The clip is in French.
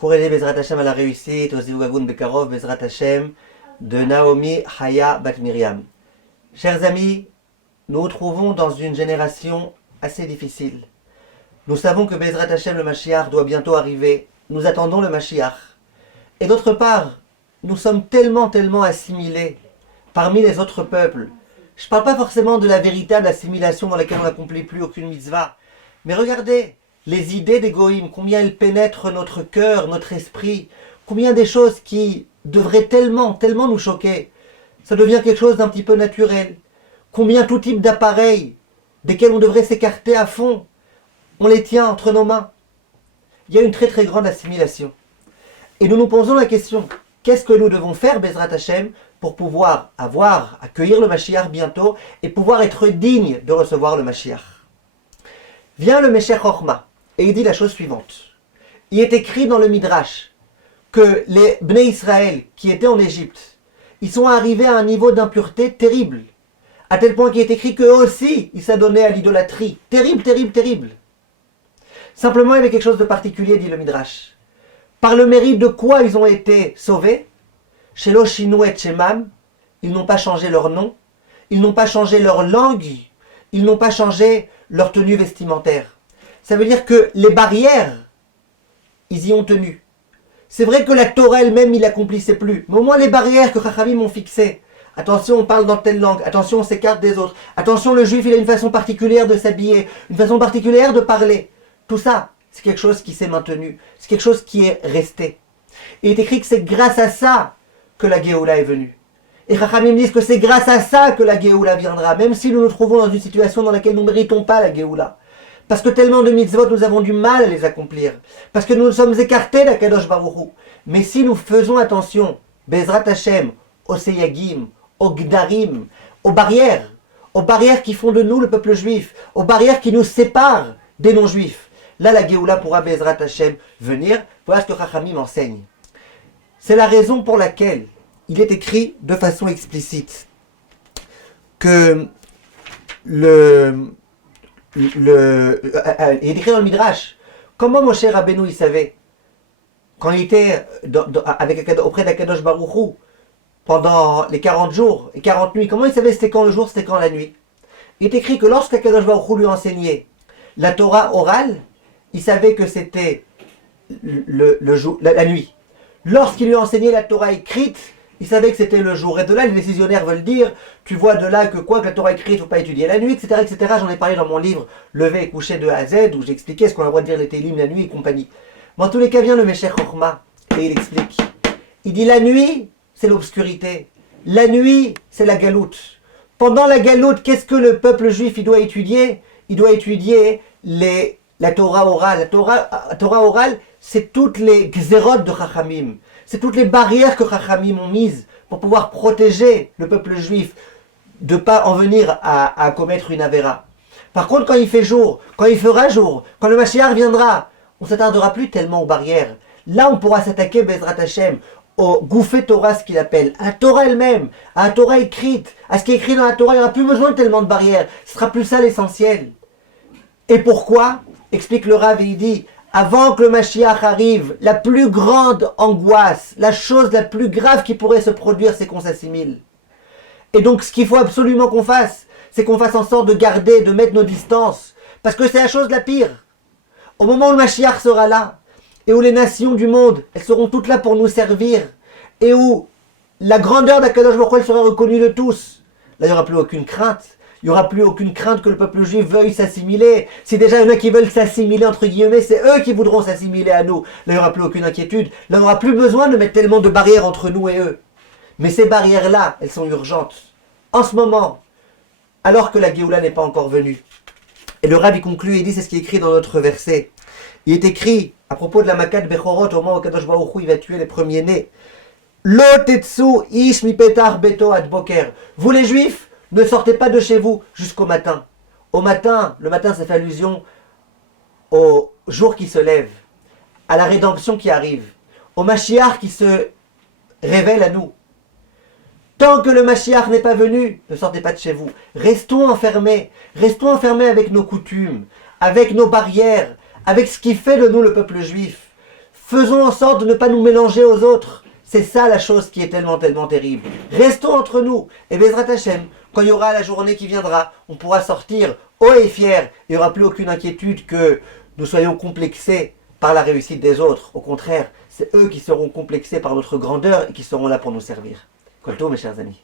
Courez Bezrat Hashem à la réussite, au Zivugagun Bekarov, Bezrat Hashem, de Naomi Haya Bat Miriam. Chers amis, nous nous trouvons dans une génération assez difficile. Nous savons que Bezrat Hashem, le Mashiach, doit bientôt arriver. Nous attendons le Mashiach. Et d'autre part, nous sommes tellement assimilés parmi les autres peuples. Je ne parle pas forcément de la véritable assimilation dans laquelle on n'accomplit plus aucune mitzvah. Mais regardez, les idées des goïms, combien elles pénètrent notre cœur, notre esprit, combien des choses qui devraient tellement nous choquer, ça devient quelque chose d'un petit peu naturel. Combien tout type d'appareils, desquels on devrait s'écarter à fond, on les tient entre nos mains. Il y a une très grande assimilation. Et nous nous posons la question, qu'est-ce que nous devons faire, Bezrat Hashem, pour pouvoir accueillir le Mashiach bientôt et pouvoir être digne de recevoir le Mashiach? Vient le Meshech Chochma et il dit la chose suivante. Il est écrit dans le Midrash que les Bnei Israël qui étaient en Égypte, ils sont arrivés à un niveau d'impureté terrible, à tel point qu'il est écrit qu'eux aussi, ils s'adonnaient à l'idolâtrie. Terrible. Simplement, il y avait quelque chose de particulier, dit le Midrash. Par le mérite de quoi ils ont été sauvés? Shelo Shinu et Shemam, ils n'ont pas changé leur nom, ils n'ont pas changé leur langue, ils n'ont pas changé leur tenue vestimentaire. Ça veut dire que les barrières, ils y ont tenu. C'est vrai que la Torah elle-même, ils l'accomplissaient plus. Mais au moins les barrières que Chachamim ont fixées. Attention, on parle dans telle langue. Attention, on s'écarte des autres. Attention, le juif, il a une façon particulière de s'habiller. Une façon particulière de parler. Tout ça, c'est quelque chose qui s'est maintenu. C'est quelque chose qui est resté. Il est écrit que c'est grâce à ça que la Géoula est venue. Et Chachamim disent que c'est grâce à ça que la Géoula viendra. Même si nous nous trouvons dans une situation dans laquelle nous ne méritons pas la Géoula. Parce que tellement de mitzvot, nous avons du mal à les accomplir. Parce que nous nous sommes écartés d'Akadosh Baruch Hu. Mais si nous faisons attention, Bezrat Hashem, aux Seyagim, aux Gdarim, aux barrières qui font de nous le peuple juif, aux barrières qui nous séparent des non-juifs, là la Géoula pourra Bezrat Hashem venir. Voilà ce que Chachamim enseigne. C'est la raison pour laquelle il est écrit de façon explicite que il est écrit dans le Midrash. Comment Moshe Rabbeinu il savait quand il était auprès d'Akadosh Baruch Hu pendant les 40 jours et 40 nuits, comment il savait c'était quand le jour, c'était quand la nuit? Il est écrit que lorsqu'Akadosh Baruch Hu lui enseignait la Torah orale, il savait que c'était le jour, la nuit. Lorsqu'il lui enseignait la Torah écrite, il savait que c'était le jour. Et de là, les décisionnaires veulent dire, tu vois de là que la Torah écrite, il ne faut pas étudier la nuit, etc. J'en ai parlé dans mon livre Lever et coucher de A à Z, où j'expliquais ce qu'on a le droit de dire les télim la nuit et compagnie. Mais en tous les cas, vient le Meshech Chochma, et il explique. Il dit, la nuit, c'est l'obscurité. La nuit, c'est la galoute. Pendant la galoute, qu'est-ce que le peuple juif, il doit étudier? Il doit étudier la Torah orale. La Torah orale, c'est toutes les xérot de Chachamim. C'est toutes les barrières que Chachamim ont mises pour pouvoir protéger le peuple juif de ne pas en venir à commettre une avéra. Par contre, quand il fait jour, quand il fera jour, quand le Mashiach viendra, on ne s'attardera plus tellement aux barrières. Là, on pourra s'attaquer, Bezrat Hashem, au Gouffé Torah, ce qu'il appelle, à la Torah elle-même, à la Torah écrite, à ce qui est écrit dans la Torah. Il n'y aura plus besoin de tellement de barrières. Ce sera plus ça l'essentiel. Et pourquoi? Explique le Rav et il dit, avant que le Mashiach arrive, la plus grande angoisse, la chose la plus grave qui pourrait se produire, c'est qu'on s'assimile. Et donc, ce qu'il faut absolument qu'on fasse, c'est qu'on fasse en sorte de garder, de mettre nos distances. Parce que c'est la chose la pire. Au moment où le Mashiach sera là, et où les nations du monde, elles seront toutes là pour nous servir, et où la grandeur d'Akadosh Baruch Hu sera reconnue de tous, là, il n'y aura plus aucune crainte. Il n'y aura plus aucune crainte que le peuple juif veuille s'assimiler. Si déjà il y en a qui veulent s'assimiler, entre guillemets, c'est eux qui voudront s'assimiler à nous. Là, il n'y aura plus aucune inquiétude. Là, on n'aura plus besoin de mettre tellement de barrières entre nous et eux. Mais ces barrières-là, elles sont urgentes. En ce moment, alors que la Géoula n'est pas encore venue. Et le Rabbi conclut et dit, c'est ce qui est écrit dans notre verset. Il est écrit, à propos de la Makat Bechorot, au moment où Kadosh Baruch Hu, il va tuer les premiers-nés. Lo tetsu ish mi petar beto ad boker. Vous les juifs, ne sortez pas de chez vous jusqu'au matin. Au matin, le matin, ça fait allusion au jour qui se lève, à la rédemption qui arrive, au Mashiach qui se révèle à nous. Tant que le Mashiach n'est pas venu, ne sortez pas de chez vous. Restons enfermés avec nos coutumes, avec nos barrières, avec ce qui fait de nous le peuple juif. Faisons en sorte de ne pas nous mélanger aux autres. C'est ça la chose qui est tellement, tellement terrible. Restons entre nous. Et Bezrat Hashem, quand il y aura la journée qui viendra, on pourra sortir haut et fier. Il n'y aura plus aucune inquiétude que nous soyons complexés par la réussite des autres. Au contraire, c'est eux qui seront complexés par notre grandeur et qui seront là pour nous servir. Kolto, mes chers amis.